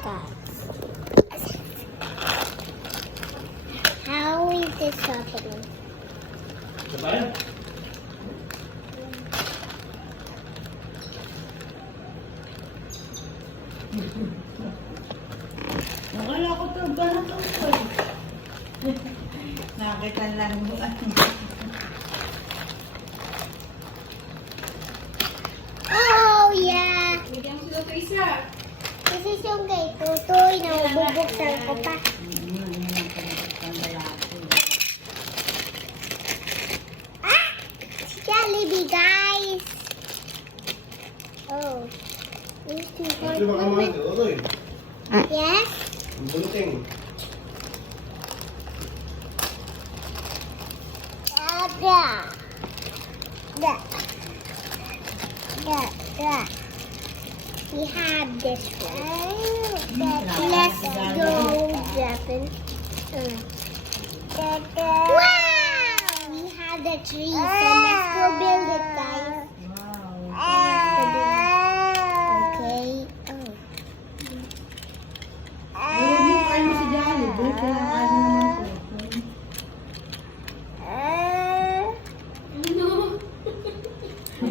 guys. How is this happening? Diba? Nakala ko ito, gano'n ito eh. Nakita lang mo. Oh, yeah. Bigyan mo sila ito isa. This is yung kay Tutoy na bubuksan ko pa. Ah! Jollibee, guys. Oh. This is Ito baka mga ito eh. Yes? Ang buluting. We have this one. Let's go, Japan. Wow! We have the tree, so let's go build it, guys. Okay. Oh. Huwag mo kayo si Jollibee, kailangan naman po. Ano?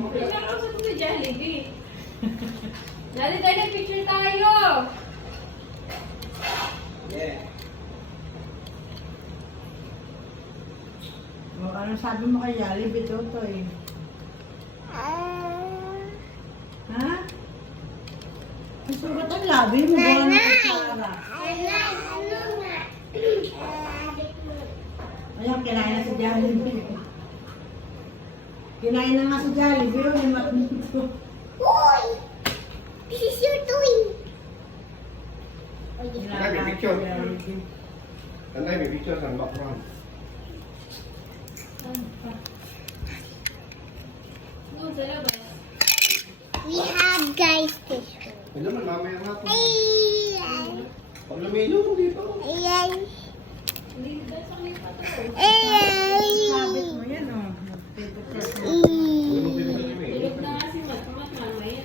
Pinakausap ko si Jollibee. Jollibee, tayo nag-picture tayo. Yeah. Ano sabi mo kay Jollibee, Totoy? Ha? Susugat ang labi mo. Nanay! Ayan, kinain na si Jollibee. Kinain na nga si Jollibee. Yung matnito. Uy! This is your toy! Ay, may picture. Tanday, may picture sa background. Doon sa labas. We have, guys, this one. Ano naman, mamaya nga po. Ayan! Pag lumilong dito. Ayan! Hindi, dahil sa may pato. Sabit mo yan, oh. Lumilong dito sa lumilong. Tulog na nga si Mat. Mat, mamaya.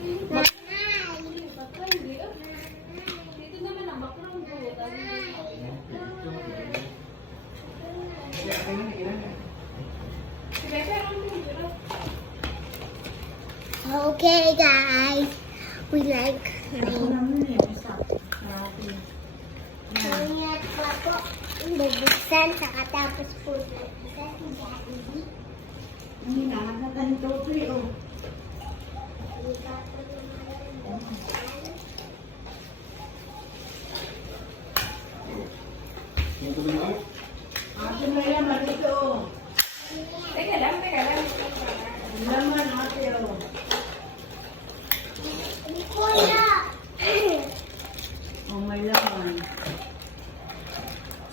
Hindi, pato, hindi. Dito naman ang background ko. Si Bebe, ang picture. Okay, guys. We like Ako naman eh. Isa. Marami. Ingat pa po. Bubuksan sa katapos po. Isa si Jollibee. Ang hinahanap na tayo Totoy, oh. Yung tuloy mo? Ate mo yan, malito, oh. Teka lang, teka lang. Ang laman, ate, oh. Kuya! Oh, may laman.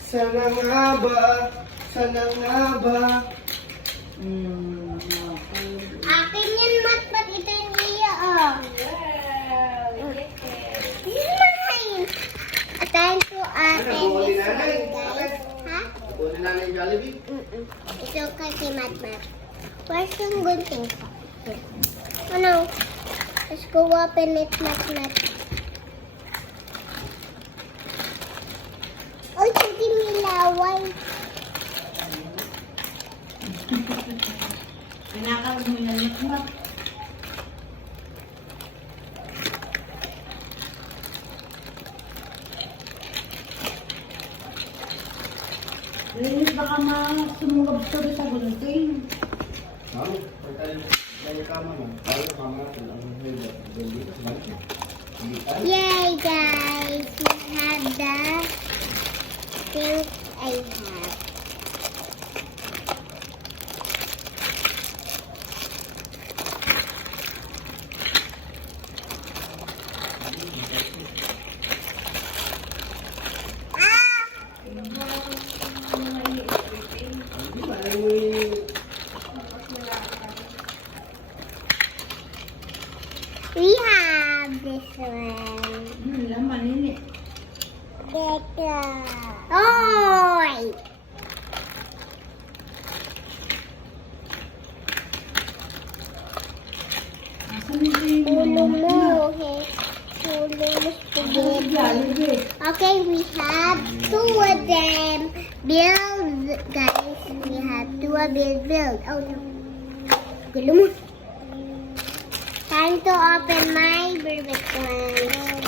Sana nga ba? Sana nga ba? Okay. Akin yan, Mat. Ito yung iya, oh. Wow, get it. This is mine. Atayin ko Ano, akin. buhuli This nanay? one, guys. Ha? Buti na yung Jollibee. Ito kasi Mat. Where's yung gunting ko? Here. Ano? Let's go open it, Mat. Oy, hindi milaway. Pinakawag mo yan, Nick. Linis baka sumungab sa gunting. Ano? Tayo kama na. Tayo kama natin. Ang hirap. Dito, balik. Hindi tayo. Yay, guys! We have the things I have. Hindi ba? Ay, may... We have this one. Laman yun eh. Dito. Oy! Asan yung ulo mo. Ulo mo spaghetti. Jollibee. Okay, we have 2 of them. Build, guys. We have 2 of them. Build. Oh no. Gulo mo. Time to open my Burbic one.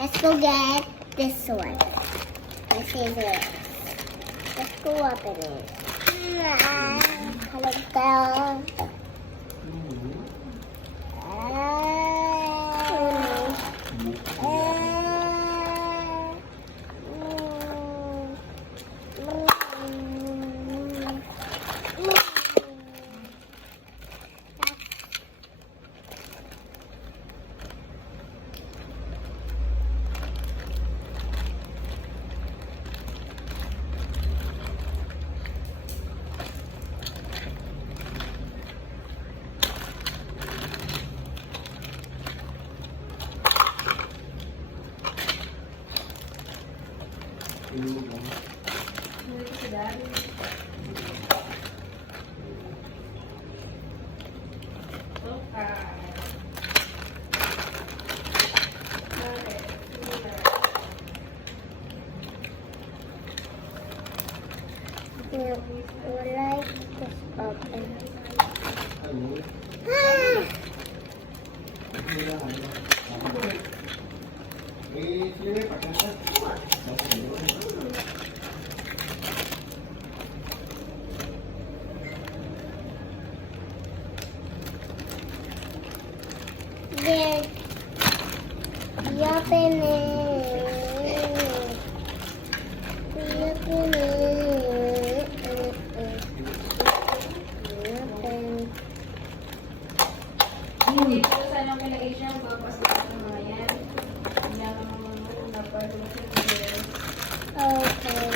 Let's go get this one. This is it. Let's go open it. Hello, like this open. There. We open it. We open it. We open. Hindi ko sana nilagay siya. Magpapasikat ng mga yan. Hindi ako naman napalusin. Okay.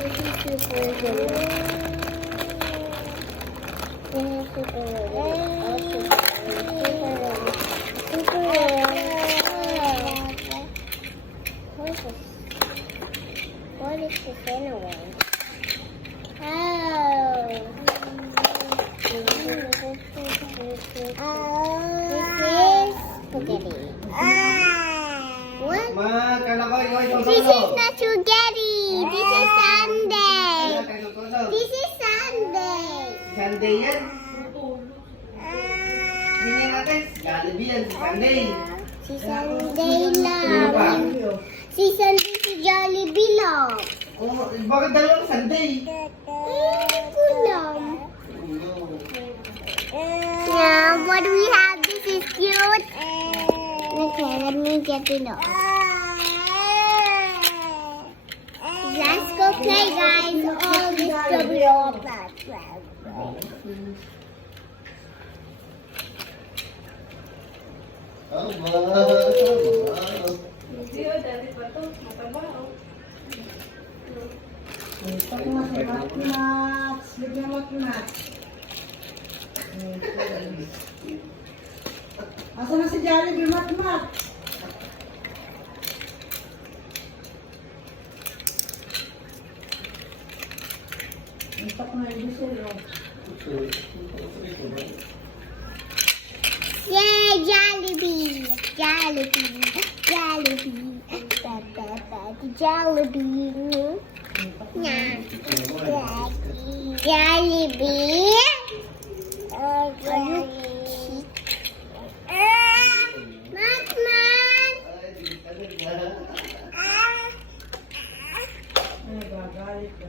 This is super good. This is super good. Oh, super good. Super good. What is this? What is this anyway? Oh. This is spaghetti. What? Ma, kala ko ikaw This is not spaghetti. This is Sunday. Sunday. This is Sunday. Sunday yan. Hindi natin. Jollibee yan. Sunday. Si Sunday Ano lang. pa? Si Sunday si Jollibee lang. Oh, bakit dalawang Sunday? Hindi ko lang. Yeah, what do we have? This is cute. Okay, let me get it off. Let's go play, guys. All this strawberry all that. Oh, wow. Hindi o, dati pa to. Matabaho. Ito na si Matmat. Bigyan Matmat. Asa na si Jollibee, Matmat? Ito ko na yung silo. Yay, Jollibee! Jollibee! Jollibee! Jollibee! Yeah. Jollibee! Matman! Ay, gagalit ko.